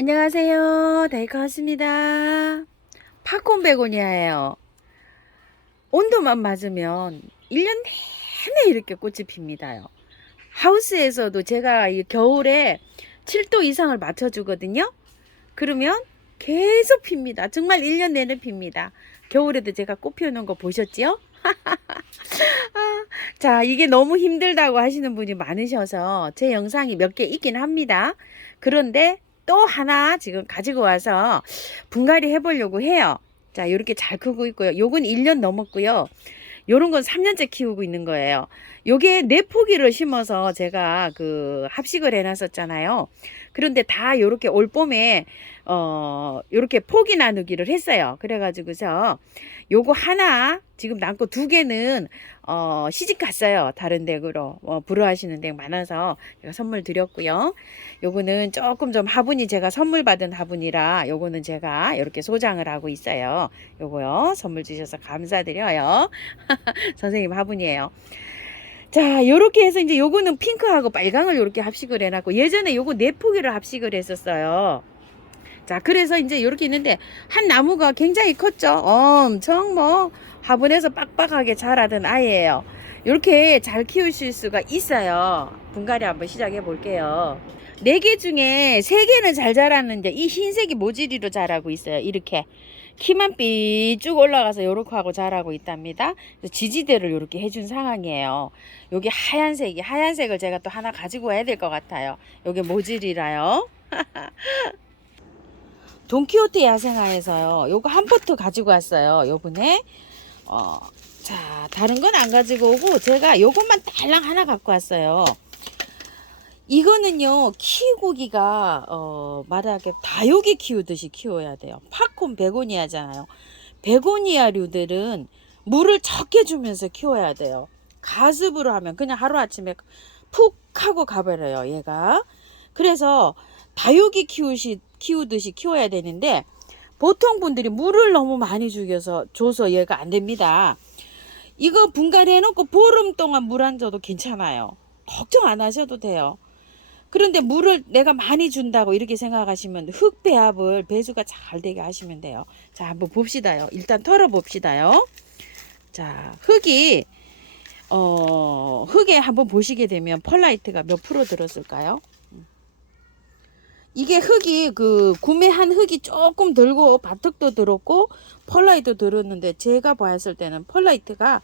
안녕하세요. 데이카왔습니다. 팝콘 베고니아예요. 온도만 맞으면 1년 내내 이렇게 꽃이 핍니다요. 하우스에서도 제가 이 겨울에 7도 이상을 맞춰주거든요. 그러면 계속 핍니다. 정말 1년 내내 핍니다. 겨울에도 제가 꽃 피우는 거 보셨지요? 자, 이게 너무 힘들다고 하시는 분이 많으셔서 제 영상이 몇 개 있긴 합니다. 그런데 또 하나 지금 가지고 와서 분갈이 해보려고 해요. 자, 이렇게 잘 크고 있고요. 요건 1년 넘었고요. 요런 건 3년째 키우고 있는 거예요. 요게 네 포기를 심어서 제가 그 합식을 해놨었잖아요. 그런데 다 요렇게 올 봄에 요렇게 포기 나누기를 했어요. 그래가지고서 요거 하나 지금 남고 두 개는 시집 갔어요. 다른 댁으로 불허하시는 댁 많아서 제가 선물 드렸고요. 요거는 조금 좀 화분이 제가 선물 받은 화분이라 요거는 제가 이렇게 소장을 하고 있어요. 요거요 선물 주셔서 감사드려요. 선생님 화분이에요. 자, 요렇게 해서 이제 요거는 핑크하고 빨강을 요렇게 합식을 해놨고, 예전에 요거 네 포기를 합식을 했었어요. 자, 그래서 이제 요렇게 있는데, 한 나무가 굉장히 컸죠. 엄청 뭐, 화분에서 빡빡하게 자라던 아이예요. 요렇게 잘 키우실 수가 있어요. 분갈이 한번 시작해 볼게요. 네 개 중에 세 개는 잘 자랐는데, 이 흰색이 모지리로 자라고 있어요. 이렇게. 키만 삐쭉 올라가서 요렇게 하고 자라고 있답니다. 지지대를 요렇게 해준 상황이에요. 여기 하얀색을 제가 또 하나 가지고 와야 될 것 같아요. 요게 모질이라요. 돈키호테 야생화에서요. 요거 한 포트 가지고 왔어요. 요번에. 어, 자, 다른 건 안 가지고 오고 제가 요것만 달랑 하나 갖고 왔어요. 이거는요, 키우기가 말하게 다육이 키우듯이 키워야 돼요. 팝콘 베고니아잖아요. 베고니아류들은 물을 적게 주면서 키워야 돼요. 가습으로 하면 그냥 하루아침에 푹 하고 가버려요, 얘가. 그래서 다육이 키우듯이 키워야 되는데, 보통 분들이 물을 너무 많이 줘서 얘가 안 됩니다. 이거 분갈이 해놓고 보름 동안 물 안 줘도 괜찮아요. 걱정 안 하셔도 돼요. 그런데 물을 내가 많이 준다고 이렇게 생각하시면 흙 배합을 배수가 잘 되게 하시면 돼요. 자, 한번 봅시다요. 일단 털어 봅시다요. 자, 흙에 한번 보시게 되면 펄라이트가 몇 프로 들었을까요? 이게 흙이 구매한 흙이 조금 들고 바둑도 들었고 펄라이트 들었는데, 제가 봤을 때는 펄라이트가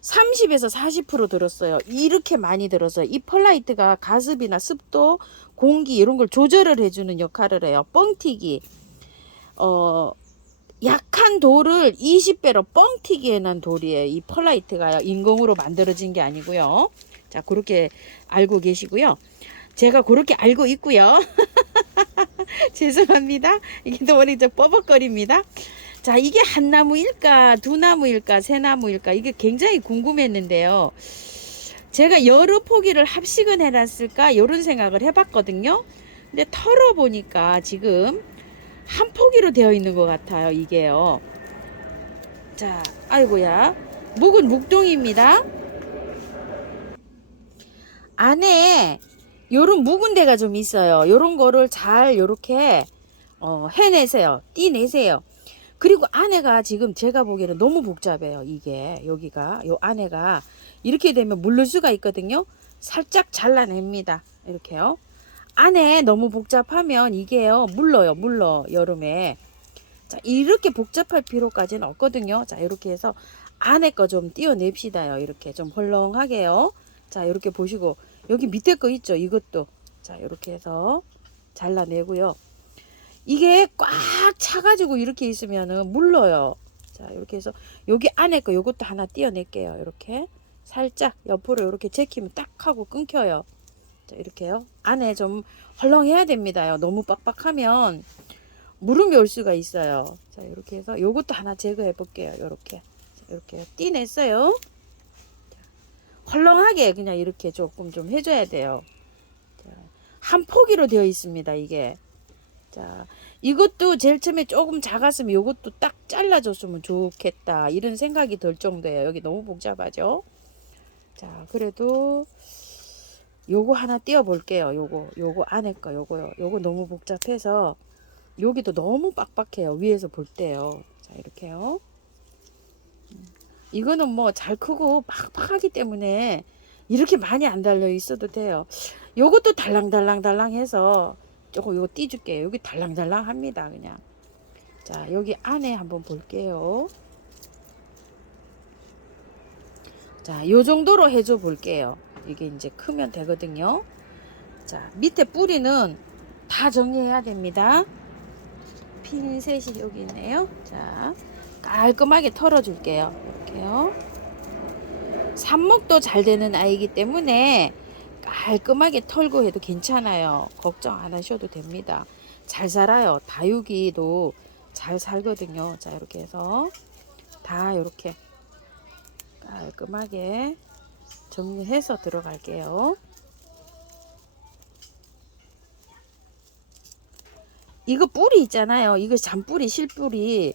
30에서 40% 들었어요. 이렇게 많이 들었어요. 이 펄라이트가 가습이나 습도, 공기 이런 걸 조절을 해주는 역할을 해요. 뻥튀기. 약한 돌을 20배로 뻥튀기 해놓은 돌이에요. 이 펄라이트가요. 인공으로 만들어진 게 아니고요. 자, 그렇게 알고 계시고요. 제가 그렇게 알고 있고요. 죄송합니다. 이게 또 머리 좀 뻐벅거립니다. 자, 이게 한 나무일까, 두 나무일까, 세 나무일까, 이게 굉장히 궁금했는데요. 제가 여러 포기를 합식은 해놨을까, 이런 생각을 해봤거든요. 근데 털어보니까 지금 한 포기로 되어 있는 것 같아요, 이게요. 자, 아이고야. 묵은 묵동입니다. 안에 요런 묵은 데가 좀 있어요. 요런 거를 잘 요렇게 해내세요. 띠내세요. 그리고 안에가 지금 제가 보기에는 너무 복잡해요. 이게 여기가 요 안에가 이렇게 되면 물를 수가 있거든요. 살짝 잘라냅니다. 이렇게요. 안에 너무 복잡하면 이게요 물러 여름에. 자, 이렇게 복잡할 필요까지는 없거든요. 자, 이렇게 해서 안에 거 좀 띄어냅시다요. 이렇게 좀 헐렁하게요. 자, 이렇게 보시고 여기 밑에 거 있죠. 이것도 자, 이렇게 해서 잘라내고요. 이게 꽉 차가지고 이렇게 있으면은 물러요. 자, 이렇게 해서 여기 안에 거 요것도 하나 띄어낼게요. 이렇게 살짝 옆으로 이렇게 제키면 딱 하고 끊겨요. 자, 이렇게요. 안에 좀 헐렁해야 됩니다요. 너무 빡빡하면 무름이 올 수가 있어요. 자, 이렇게 해서 요것도 하나 제거해 볼게요. 이렇게. 자, 이렇게 띄냈어요. 자, 헐렁하게 그냥 이렇게 조금 좀 해줘야 돼요. 자, 한 포기로 되어 있습니다. 이게. 자, 이것도 제일 처음에 조금 작았으면 이것도 딱 잘라줬으면 좋겠다 이런 생각이 들 정도예요. 여기 너무 복잡하죠. 자, 그래도 요거 하나 띄워 볼게요. 요거 안에 거 요거요. 요거 너무 복잡해서 여기도 너무 빡빡해요. 위에서 볼 때요. 자, 이렇게요. 이거는 뭐 잘 크고 빡빡하기 때문에 이렇게 많이 안 달려 있어도 돼요. 요것도 달랑달랑달랑 해서 조금 요거 띄줄게요. 여기 달랑달랑 합니다. 그냥. 자, 여기 안에 한번 볼게요. 자, 요 정도로 해줘 볼게요. 이게 이제 크면 되거든요. 자, 밑에 뿌리는 다 정리해야 됩니다. 핀셋이 여기 있네요. 자, 깔끔하게 털어줄게요. 이렇게요. 삽목도 잘 되는 아이기 때문에 깔끔하게 털고 해도 괜찮아요. 걱정 안 하셔도 됩니다. 잘 살아요. 다육이도 잘 살거든요. 자, 이렇게 해서 다 이렇게 깔끔하게 정리해서 들어갈게요. 이거 뿌리 있잖아요. 이거 잔뿌리, 실뿌리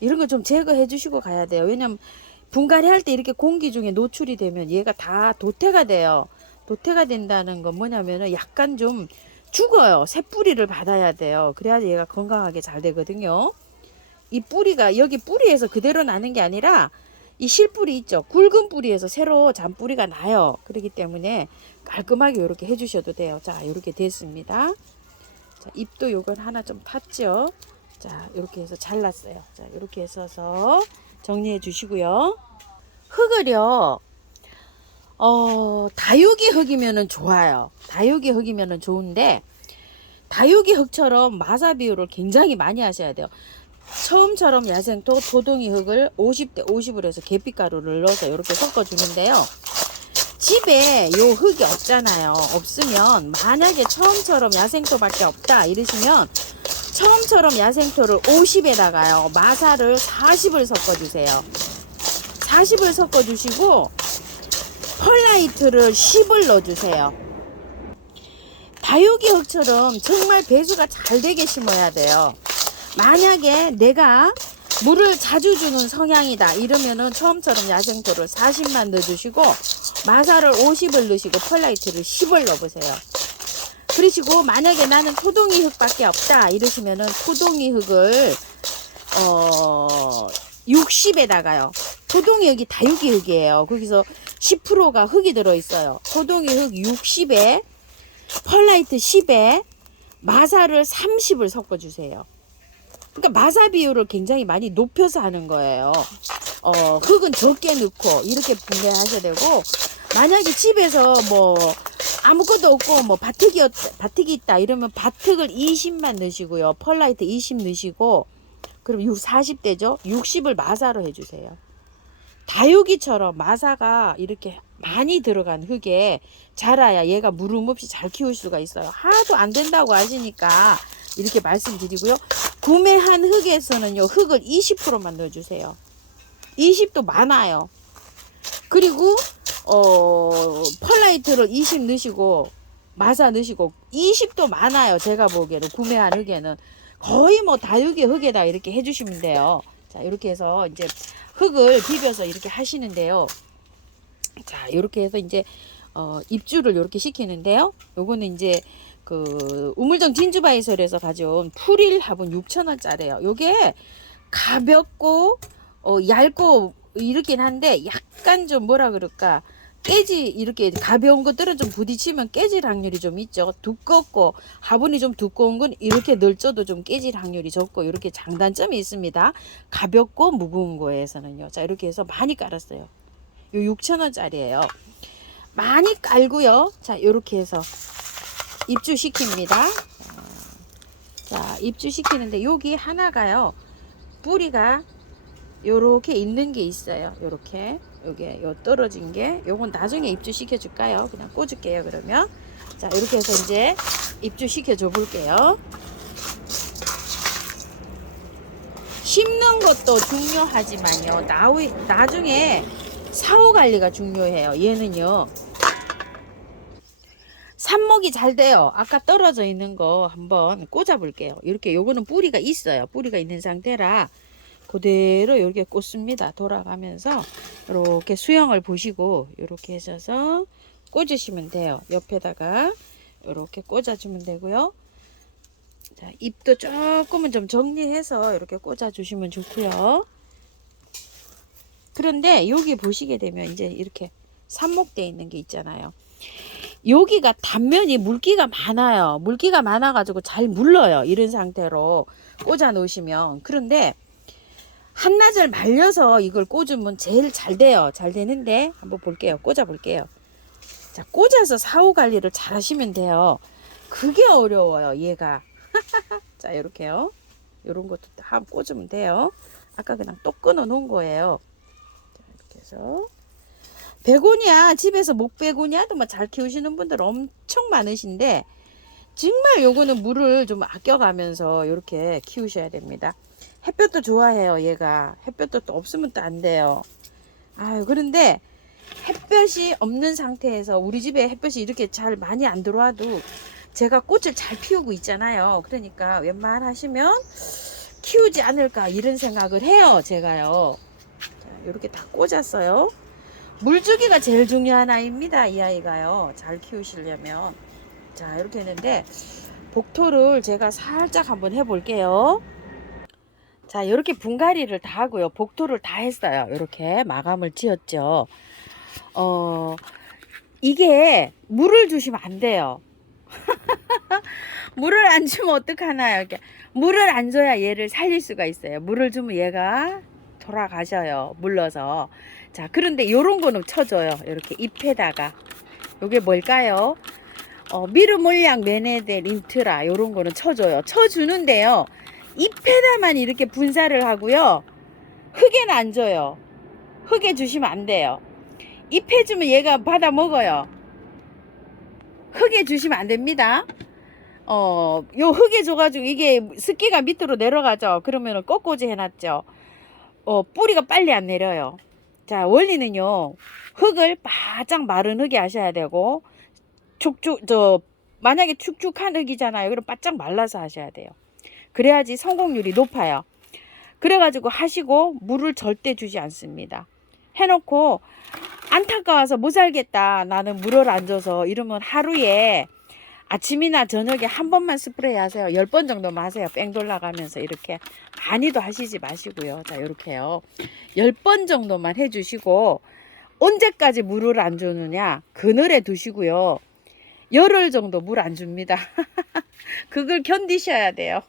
이런 거 좀 제거해 주시고 가야 돼요. 왜냐면 분갈이 할 때 이렇게 공기 중에 노출이 되면 얘가 다 도태가 돼요. 도태가 된다는 건 뭐냐면은 약간 좀 죽어요. 새 뿌리를 받아야 돼요. 그래야지 얘가 건강하게 잘 되거든요. 이 뿌리가 여기 뿌리에서 그대로 나는 게 아니라 이 실뿌리 있죠. 굵은 뿌리에서 새로 잔뿌리가 나요. 그렇기 때문에 깔끔하게 이렇게 해주셔도 돼요. 자, 이렇게 됐습니다. 자, 잎도 요건 하나 좀 탔죠. 자, 이렇게 해서 잘랐어요. 자, 이렇게 해서 정리해 주시고요. 흙을요, 다육이 흙이면은 좋아요. 다육이 흙이면은 좋은데, 다육이 흙처럼 마사 비율을 굉장히 많이 하셔야 돼요. 처음처럼 야생토 토동이 흙을 50대 50으로 해서 계피가루를 넣어서 이렇게 섞어 주는데요. 집에 요 흙이 없잖아요. 없으면 만약에 처음처럼 야생토밖에 없다 이러시면 처음처럼 야생토를 50에다가요 마사를 40을 섞어주세요. 40을 섞어주시고 펄라이트를 10을 넣어주세요. 다육이 흙처럼 정말 배수가 잘 되게 심어야 돼요. 만약에 내가 물을 자주 주는 성향이다 이러면은 처음처럼 야생토를 40만 넣어주시고 마사를 50을 넣으시고 펄라이트를 10을 넣어보세요. 그러시고 만약에 나는 토동이 흙밖에 없다 이러시면은 토동이 흙을 60에다가요. 토동이 흙이 다육이 흙이에요. 거기서 10%가 흙이 들어있어요. 토동이 흙 60에 펄라이트 10에 마사를 30을 섞어주세요. 그러니까 마사 비율을 굉장히 많이 높여서 하는 거예요. 흙은 적게 넣고 이렇게 분배하셔야 되고, 만약에 집에서 뭐 아무것도 없고 뭐 바특이 있다 이러면 바특을 20만 넣으시고요. 펄라이트 20 넣으시고, 그럼 40대죠. 60을 마사로 해주세요. 다육이처럼 마사가 이렇게 많이 들어간 흙에 자라야 얘가 무름 없이 잘 키울 수가 있어요. 하나도 안 된다고 하시니까 이렇게 말씀드리고요. 구매한 흙에서는요, 흙을 20%만 넣어주세요. 20도 많아요. 그리고 펄라이트를 20 넣으시고 마사 넣으시고 20도 많아요. 제가 보기에는 구매한 흙에는 거의 뭐 다육이 흙에다 이렇게 해주시면 돼요. 자, 이렇게 해서 이제 흙을 비벼서 이렇게 하시는데요. 자, 이렇게 해서 이제 입주를 이렇게 시키는데요. 요거는 이제 그 우물정 진주바이설에서 가져온 풀일 화분 6,000원짜리예요. 요게 가볍고 얇고 이렇긴 한데 약간 좀 뭐라 그럴까, 깨지, 이렇게 가벼운 것들은 좀 부딪히면 깨질 확률이 좀 있죠. 두껍고 화분이 좀 두꺼운 건 이렇게 널쪄도 좀 깨질 확률이 적고 이렇게 장단점이 있습니다. 가볍고 무거운 거에서는요. 자, 이렇게 해서 많이 깔았어요. 요 6,000원짜리예요. 많이 깔고요. 자, 이렇게 해서 입주시킵니다. 자, 입주시키는데 여기 하나가요, 뿌리가 요렇게 있는 게 있어요. 요렇게 요게 요 떨어진 게, 요건 나중에 입주시켜 줄까요? 그냥 꽂을게요. 그러면 자, 이렇게 해서 이제 입주시켜 줘 볼게요. 심는 것도 중요하지만요, 나중에 사후 관리가 중요해요. 얘는요, 삽목이 잘 돼요. 아까 떨어져 있는 거 한번 꽂아 볼게요. 이렇게 요거는 뿌리가 있어요. 뿌리가 있는 상태라 그대로 이렇게 꽂습니다. 돌아가면서 이렇게 수영을 보시고 이렇게 하셔서 꽂으시면 돼요. 옆에다가 이렇게 꽂아주면 되고요. 자, 잎도 조금은 좀 정리해서 이렇게 꽂아주시면 좋고요. 그런데 여기 보시게 되면 이제 이렇게 삽목되어 있는 게 있잖아요. 여기가 단면이 물기가 많아요. 물기가 많아가지고 잘 물러요. 이런 상태로 꽂아 놓으시면. 그런데 한나절 말려서 이걸 꽂으면 제일 잘 돼요. 잘 되는데 한번 볼게요. 꽂아 볼게요. 자, 꽂아서 사후 관리를 잘 하시면 돼요. 그게 어려워요. 얘가. 자, 이렇게요. 요런 것도 다 꽂으면 돼요. 아까 그냥 또 끊어 놓은 거예요. 자, 이렇게 해서 베고니아, 집에서 목베고니아도 뭐 잘 키우시는 분들 엄청 많으신데 정말 요거는 물을 좀 아껴가면서 이렇게 키우셔야 됩니다. 햇볕도 좋아해요. 얘가 햇볕도 또 없으면 또 안 돼요. 아유, 그런데 햇볕이 없는 상태에서 우리 집에 햇볕이 이렇게 잘 많이 안 들어와도 제가 꽃을 잘 피우고 있잖아요. 그러니까 웬만하시면 키우지 않을까 이런 생각을 해요. 제가요. 자, 이렇게 다 꽂았어요. 물주기가 제일 중요한 아이입니다. 이 아이가요. 잘 키우시려면. 자, 이렇게 했는데 복토를 제가 살짝 한번 해볼게요. 자, 이렇게 분갈이를 다 하고요. 복토를 다 했어요. 이렇게 마감을 지었죠. 이게 물을 주시면 안 돼요. 물을 안 주면 어떡하나요? 이렇게 물을 안 줘야 얘를 살릴 수가 있어요. 물을 주면 얘가 돌아가셔요. 물러서. 자, 그런데 요런 거는 쳐줘요. 이렇게 잎에다가. 요게 뭘까요? 미르몰약 메네데 린트라 요런 거는 쳐줘요. 쳐주는데요. 잎에다만 이렇게 분사를 하고요. 흙에는 안 줘요. 흙에 주시면 안 돼요. 잎에 주면 얘가 받아 먹어요. 흙에 주시면 안 됩니다. 요 흙에 줘가지고 이게 습기가 밑으로 내려가죠. 그러면은 꺾꽂이 해놨죠. 뿌리가 빨리 안 내려요. 자, 원리는요. 흙을 바짝 마른 흙에 하셔야 되고, 만약에 축축한 흙이잖아요. 그럼 바짝 말라서 하셔야 돼요. 그래야지 성공률이 높아요. 그래가지고 하시고 물을 절대 주지 않습니다. 해놓고 안타까워서 못 살겠다. 나는 물을 안 줘서 이러면 하루에 아침이나 저녁에 한 번만 스프레이 하세요. 10번 정도만 하세요. 뺑 돌아가면서 이렇게 많이도 하시지 마시고요. 자, 이렇게요. 10번 정도만 해주시고 언제까지 물을 안 주느냐? 그늘에 두시고요. 열흘 정도 물 안 줍니다. 그걸 견디셔야 돼요.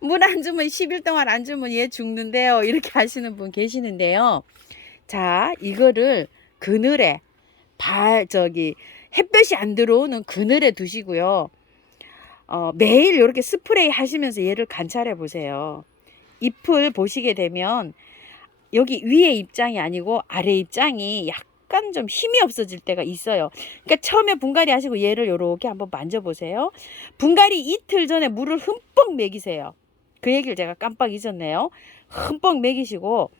물 안 주면 10일 동안 안 주면 얘 죽는데요. 이렇게 하시는 분 계시는데요. 자, 이거를 그늘에 햇볕이 안 들어오는 그늘에 두시고요. 매일 이렇게 스프레이 하시면서 얘를 관찰해 보세요. 잎을 보시게 되면 여기 위에 입장이 아니고 아래 입장이 약간 좀 힘이 없어질 때가 있어요. 그러니까 처음에 분갈이 하시고 얘를 이렇게 한번 만져보세요. 분갈이 이틀 전에 물을 흠뻑 먹이세요. 그 얘기를 제가 깜빡 잊었네요. 흠뻑 먹이시고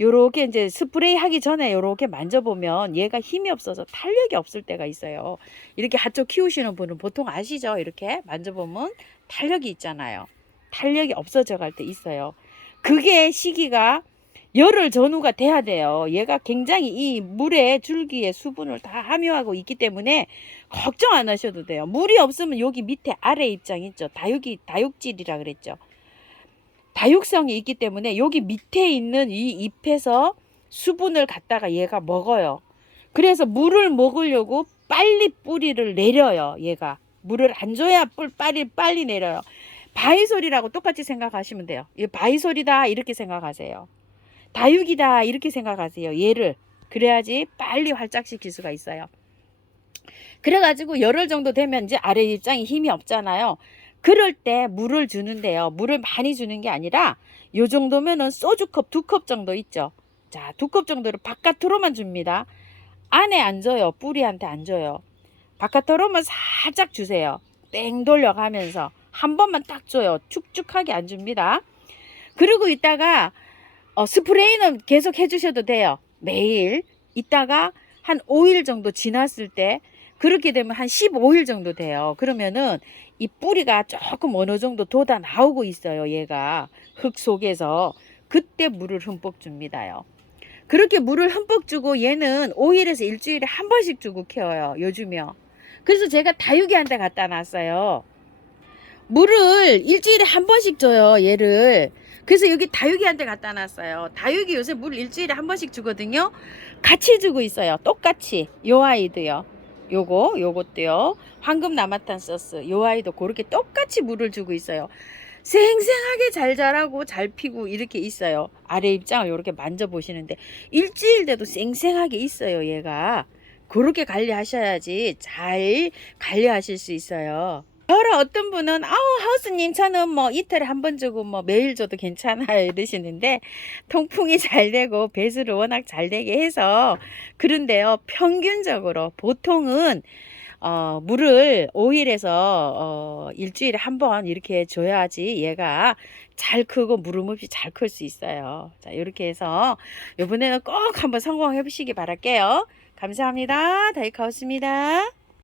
요렇게 이제 스프레이 하기 전에 요렇게 만져보면 얘가 힘이 없어서 탄력이 없을 때가 있어요. 이렇게 핫초 키우시는 분은 보통 아시죠? 이렇게 만져보면 탄력이 있잖아요. 탄력이 없어져 갈 때 있어요. 그게 시기가 열흘 전후가 돼야 돼요. 얘가 굉장히 이 물의 줄기의 수분을 다 함유하고 있기 때문에 걱정 안 하셔도 돼요. 물이 없으면 여기 밑에 아래 입장 있죠. 다육질이라 그랬죠. 다육성이 있기 때문에 여기 밑에 있는 이 잎에서 수분을 갖다가 얘가 먹어요. 그래서 물을 먹으려고 빨리 뿌리를 내려요. 얘가 물을 안 줘야 빨리 내려요. 바위솔이라고 똑같이 생각하시면 돼요. 이 바위솔이다 이렇게 생각하세요. 다육이다 이렇게 생각하세요. 얘를 그래야지 빨리 활짝시킬 수가 있어요. 그래가지고 열흘 정도 되면 이제 아래 입장이 힘이 없잖아요. 그럴 때 물을 주는데요. 물을 많이 주는 게 아니라 요 정도면은 소주컵 2컵 정도 있죠. 자, 2컵 정도를 바깥으로만 줍니다. 안에 안 줘요. 뿌리한테 안 줘요. 바깥으로만 살짝 주세요. 뺑 돌려가면서 한 번만 딱 줘요. 축축하게 안 줍니다. 그리고 이따가 스프레이는 계속 해주셔도 돼요. 매일 있다가 한 5일 정도 지났을 때 그렇게 되면 한 15일 정도 돼요. 그러면은 이 뿌리가 조금 어느 정도 돋아 나오고 있어요. 얘가 흙 속에서 그때 물을 흠뻑 줍니다요. 그렇게 물을 흠뻑 주고 얘는 5일에서 일주일에 한 번씩 주고 키워요. 요즘이요. 그래서 제가 다육이 한 대 갖다 놨어요. 물을 일주일에 한 번씩 줘요, 얘를. 그래서 여기 다육이 한 대 갖다 놨어요. 다육이 요새 물 일주일에 한 번씩 주거든요. 같이 주고 있어요. 똑같이. 요 아이도요. 요것도요. 황금 나마탄 소스. 요 아이도 그렇게 똑같이 물을 주고 있어요. 생생하게 잘 자라고 잘 피고 이렇게 있어요. 아래 입장을 이렇게 만져보시는데 일주일 돼도 생생하게 있어요, 얘가. 그렇게 관리하셔야지 잘 관리하실 수 있어요. 저랑 어떤 분은 하우스님 저는 뭐 이틀에 한 번 주고 뭐 매일 줘도 괜찮아요 이러시는데 통풍이 잘 되고 배수를 워낙 잘 되게 해서 그런데요, 평균적으로 보통은 물을 5일에서 일주일에 한 번 이렇게 줘야지 얘가 잘 크고 물음 없이 잘 클 수 있어요. 자, 이렇게 해서 이번에는 꼭 한번 성공해 보시기 바랄게요. 감사합니다. 다이카우스입니다.